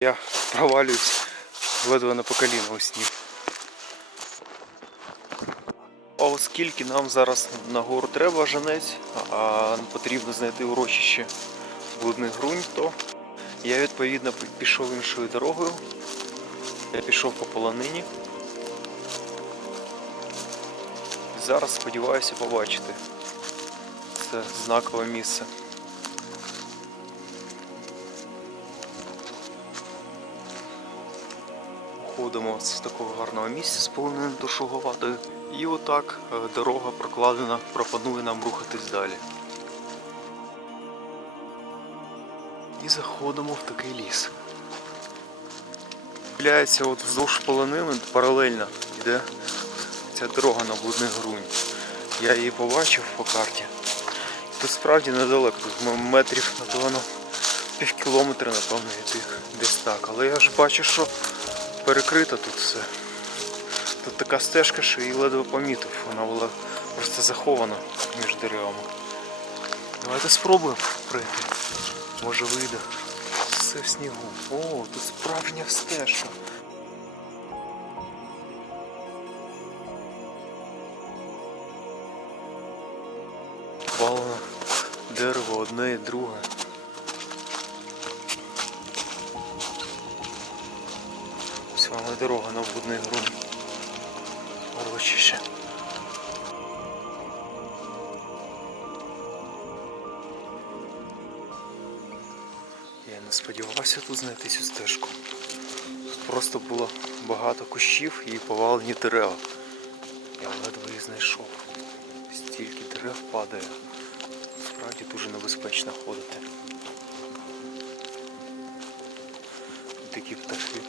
Я провалююсь ледве на по коліна у сніг. А оскільки нам зараз на гору треба жанець, а потрібно знайти урочище блудний ґрунт, то я відповідно пішов іншою дорогою. Я пішов по полонині. Зараз сподіваюся побачити. Це знакове місце. Ходимо з такого гарного місця, сповненим душоговатою. І отак е, дорога прокладена, пропонує нам рухатись далі. І заходимо в такий ліс. Виявляється, от вздовж полонини паралельно йде ця дорога на блудний ґрунт. Я її побачив по карті. Тут справді недалеко, тут метрів, напевно, пів кілометра, напевно, йти десь так. Але я ж бачу, що перекрито тут все. Тут така стежка, що її ледве помітив. Вона була просто захована між деревами. Давайте спробуємо пройти. Може вийде. Все в снігу. О, тут справжня стежка. Валено дерево одне і друге. Ось дорога на водний ґрунт. Урочище. Я не сподівався тут знайти цю стежку. Тут просто було багато кущів і повалені дерева. Я ледве її знайшов. Стільки дерев падає. Справді дуже небезпечно ходити. Такі птахи.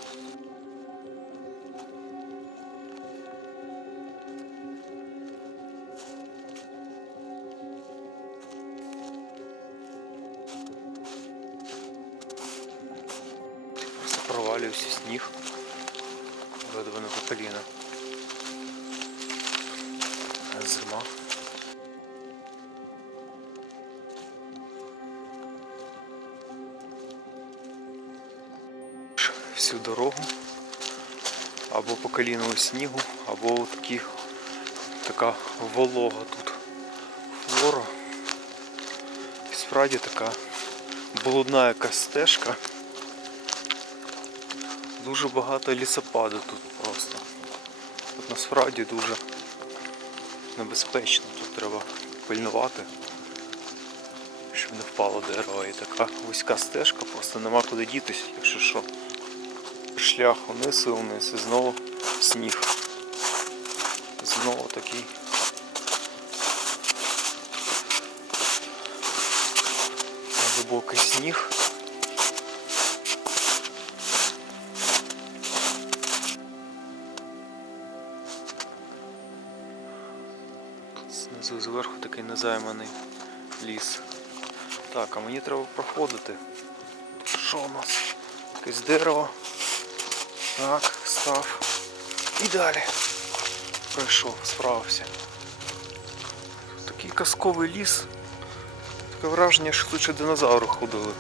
Сніг. Ледве по коліна. Зима. Всю дорогу. Або по коліна у снігу, або такі, така волога тут флора. І справді така блудна якась стежка. Дуже багато лісопаду тут просто. Тут насправді дуже небезпечно. Тут треба пильнувати, щоб не впало дерево. І така вузька стежка, просто нема куди дітись, якщо що. Шлях униз і вниз, і знову сніг. Знову такий. Глибокий сніг. Зверху такий незайманий ліс. Так, а мені треба проходити. Що у нас? Якесь дерево. Так, став. І далі. Пройшов, справився. Такий казковий ліс. Таке враження, що тут ще динозаври ходили.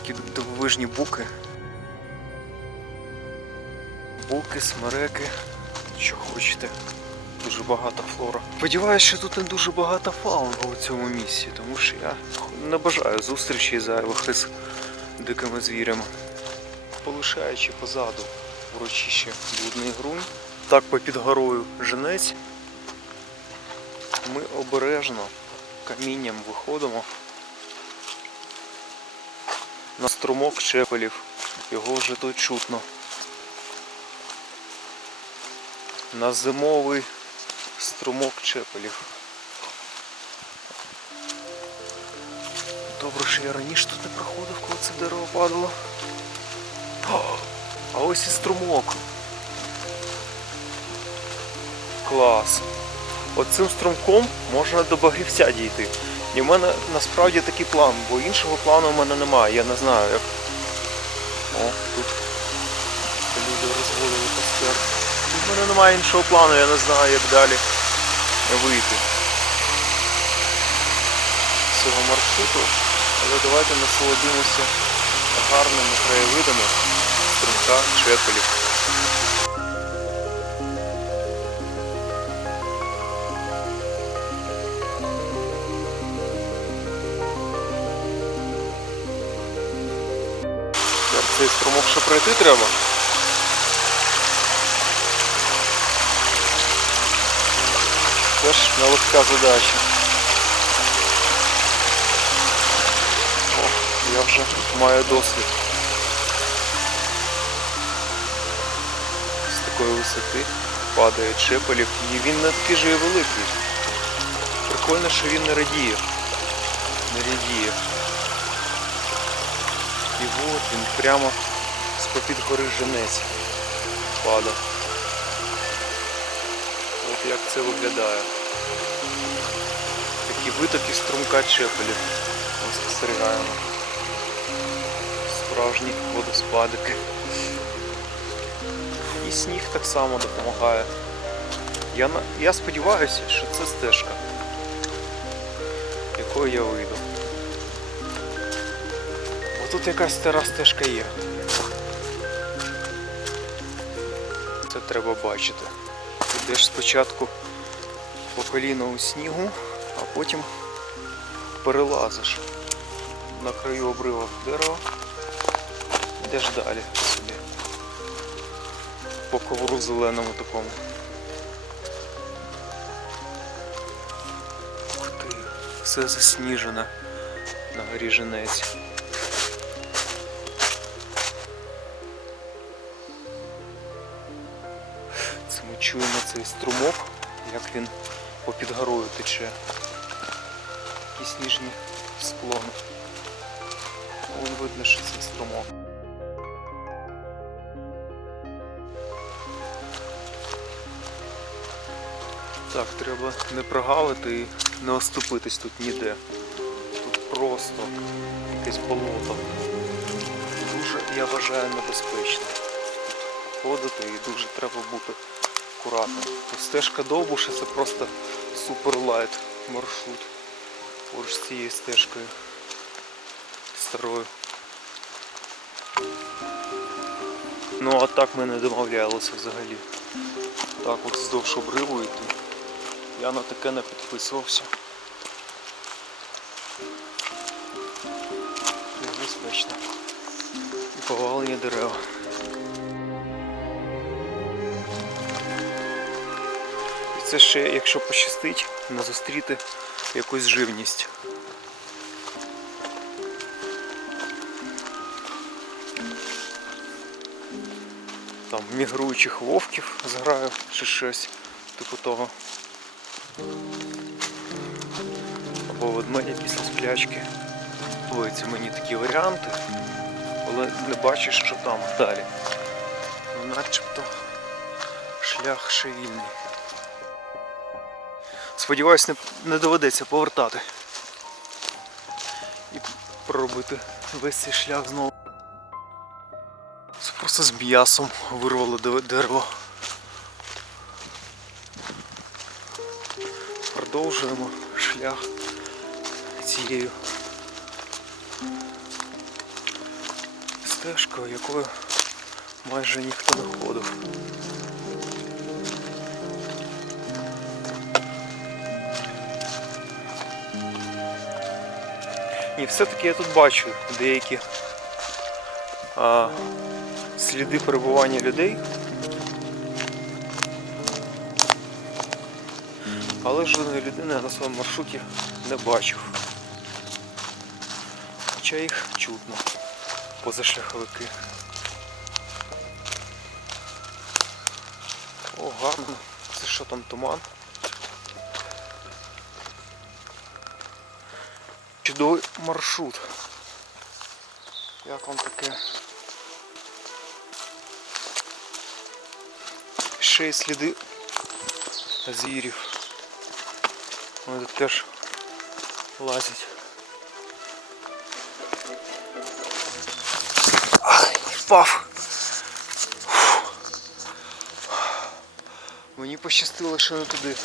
Такі дивовижні буки. Буки, смереки, що хочете. Дуже багата флора. Сподіваюся, що тут не дуже багата фауна у цьому місці, тому що я не бажаю зустрічі зайвих із дикими звірями. Полишаючи позаду урочище блудний ґрунт, так попід горою женець, ми обережно камінням виходимо на струмок чепелів. Його вже тут чутно. На зимовий струмок чепелів. Добре, що я раніше тут не проходив, коли це дерево падало. А ось і струмок. Клас. Оцим струмком можна до Багрівця дійти. І в мене насправді такий план, бо іншого плану в мене немає. Я не знаю як. О, тут люди розводили костер. Мене немає іншого плану, я не знаю, як далі вийти з цього маршруту. Але давайте насолодимося гарними краєвидами струмка Чепелів. Цей струмок ще пройти треба. Теж нелегка задача. О, я вже маю досвід. З такої висоти падає чепелів і він не такий великий. Прикольно, що він не радіє. Не радіє. І от він прямо з-попід гори женець падав. От як це виглядає. Витоки струмка чепелів. Ми спостерігаємо. Справжні водоспадики. І сніг так само допомагає. Я, я сподіваюся, що це стежка, якою я вийду. Бо тут якась стара стежка є. Це треба бачити. Йдеш спочатку по коліна у снігу, потім перелазиш на краю обрива дерева, йдеш далі собі. По ковру зеленому такому. Ух ти, все засніжене на горі Женець. Це ми чуємо цей струмок, як він попід горою тече. Такі сніжні склони. Вон видно, що це струмок. Так, треба не прогавити і не оступитись тут ніде. Тут просто якесь болото. Дуже, я вважаю, небезпечно. Ходити і дуже треба бути акуратним. Стежка довбуша це просто супер лайт маршрут. Поруч з цією стежкою старою. Ну а так ми не домовлялися взагалі. Так от вздовж обриву йти. Я на таке не підписувався. Небезпечно. І повалені дерева. І це ще, якщо пощастить, не зустріти якусь живність. Там мігруючих вовків зграю чи щось типу того. Або ведмеді після сплячки. Подобаються мені такі варіанти, але не бачиш, що там далі. Начебто шлях ще вільний. Сподіваюсь, не, не доведеться повертати і проробити весь цей шлях знову. Це просто з м'ясом вирвало дерево. Продовжуємо шлях цією стежкою, якою майже ніхто не ходив. І все-таки я тут бачу деякі а, сліди перебування людей. Але жодної людини на своєму маршруті не бачив. Хоча їх чутно позашляховики. О, гарно. Це що там туман? Чудовий маршрут. Як вам таке? Ще й сліди звірів. Вони тут теж лазять. Ай, впав. Мені пощастило, що не туди.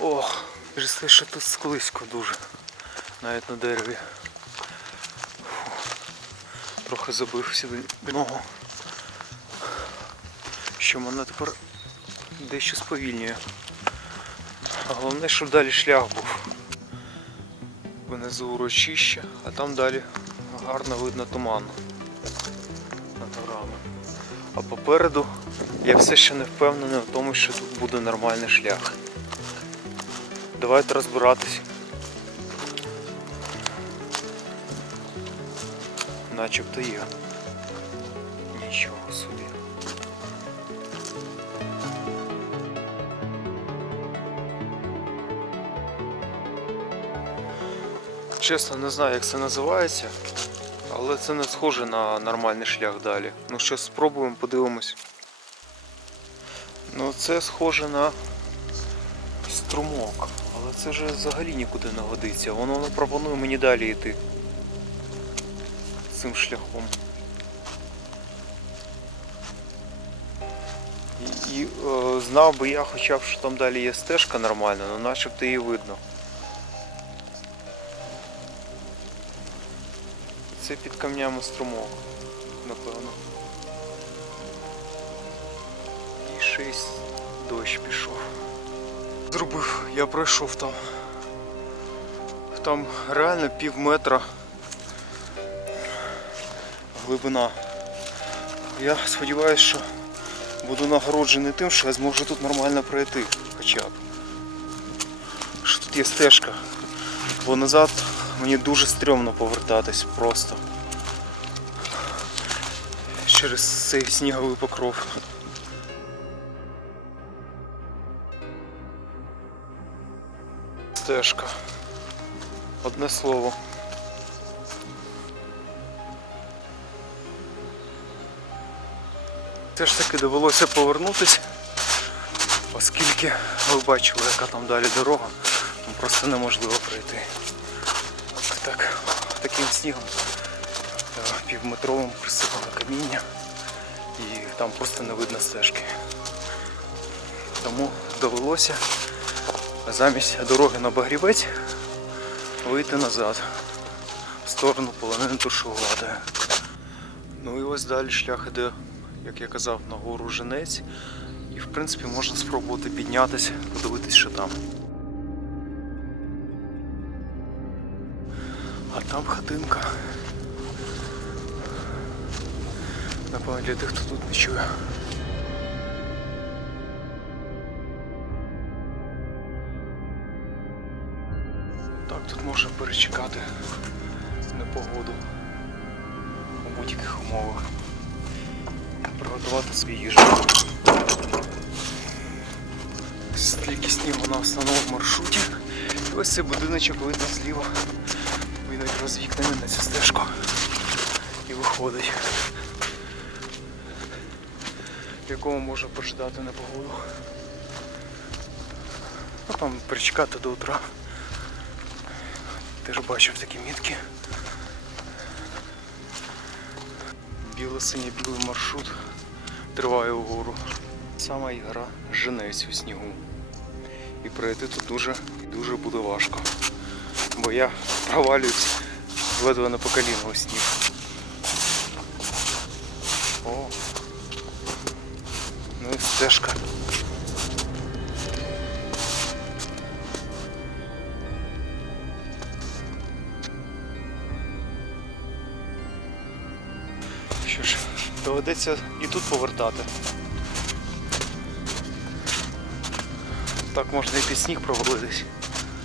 Ох, через що тут склизько дуже. навіть на дереві. Фу. Трохи забив сюди ногу. Що мене тепер дещо сповільнює. А головне, щоб далі шлях був. Внизу урочище, а там далі гарно видно туман над. А попереду я все ще не впевнений в тому, що тут буде нормальний шлях. Давайте розбиратись. Начебто є. Нічого собі. Чесно, не знаю, як це називається, але це не схоже на нормальний шлях далі. Ну що, спробуємо, подивимось. Ну це схоже на струмок, це вже взагалі нікуди не годиться. Воно не пропонує мені далі йти цим шляхом. І, і е, знав би я хоча б, що там далі є стежка нормальна, але начебто її видно. Це під камнями струмок, напевно. І шість дощ пішов. Зробив, я пройшов там. Там реально пів метра глибина. Я сподіваюся, що буду нагороджений тим, що я зможу тут нормально пройти хоча б. Що тут є стежка. Бо назад мені дуже стрьомно повертатись просто. Через цей сніговий покров. Стежка. Одне слово. Все ж таки довелося повернутися, оскільки ви бачили, яка там далі дорога, ну, просто неможливо пройти. Так, таким снігом е, півметровим присипало каміння і там просто не видно стежки. Тому довелося замість дороги на Багрівець вийти назад в сторону полонини Туршуватої. Ну і ось далі шлях іде, як я казав, на гору Женець. І в принципі можна спробувати піднятися, подивитись, що там. А там хатинка. Напевно, для тих, хто тут не чує. Можна перечекати непогоду у будь-яких умовах. Приготувати свій їжу. Стільки снігу на основному маршруті. І ось цей будиночок видно зліва. Він якраз вікнами на цю стежку і виходить. В якому можна почитати непогоду. Ну там перечекати до утра. Теж бачив такі мітки. Біло-синій білий маршрут триває угору. Сама і гра женець у снігу. І пройти тут дуже дуже буде важко. Бо я провалююсь ледве на по коліна у сніг. О! Ну і стежка. Що ж, доведеться і тут повертати. Так можна і під сніг провалитись.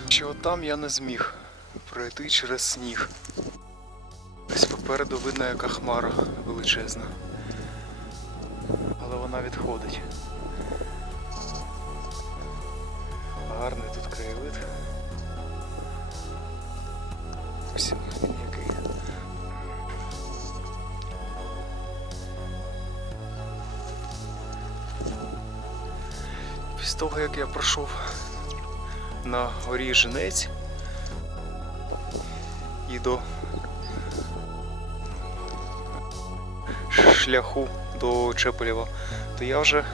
Що там я не зміг пройти через сніг. Ось попереду видно, яка хмара величезна. Але вона відходить. Гарний тут краєвид. Того, як я пройшов на горі Женець і до шляху до Чеполєва, то я вже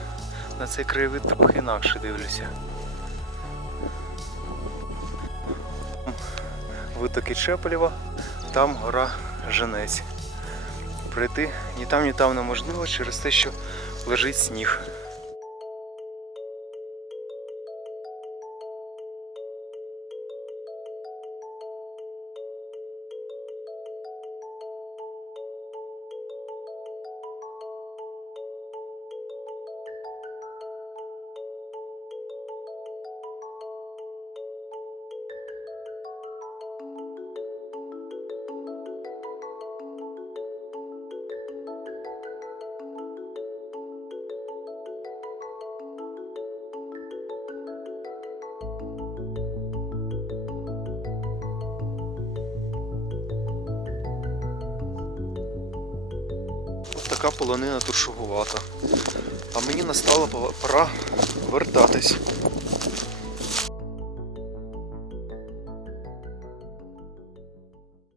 на цей краєвид трохи інакше дивлюся. витоки Чепелєва, там гора Женець. Пройти ні там, ні там неможливо через те, що лежить сніг. Така полонина туршугувата. А мені настала пора вертатись.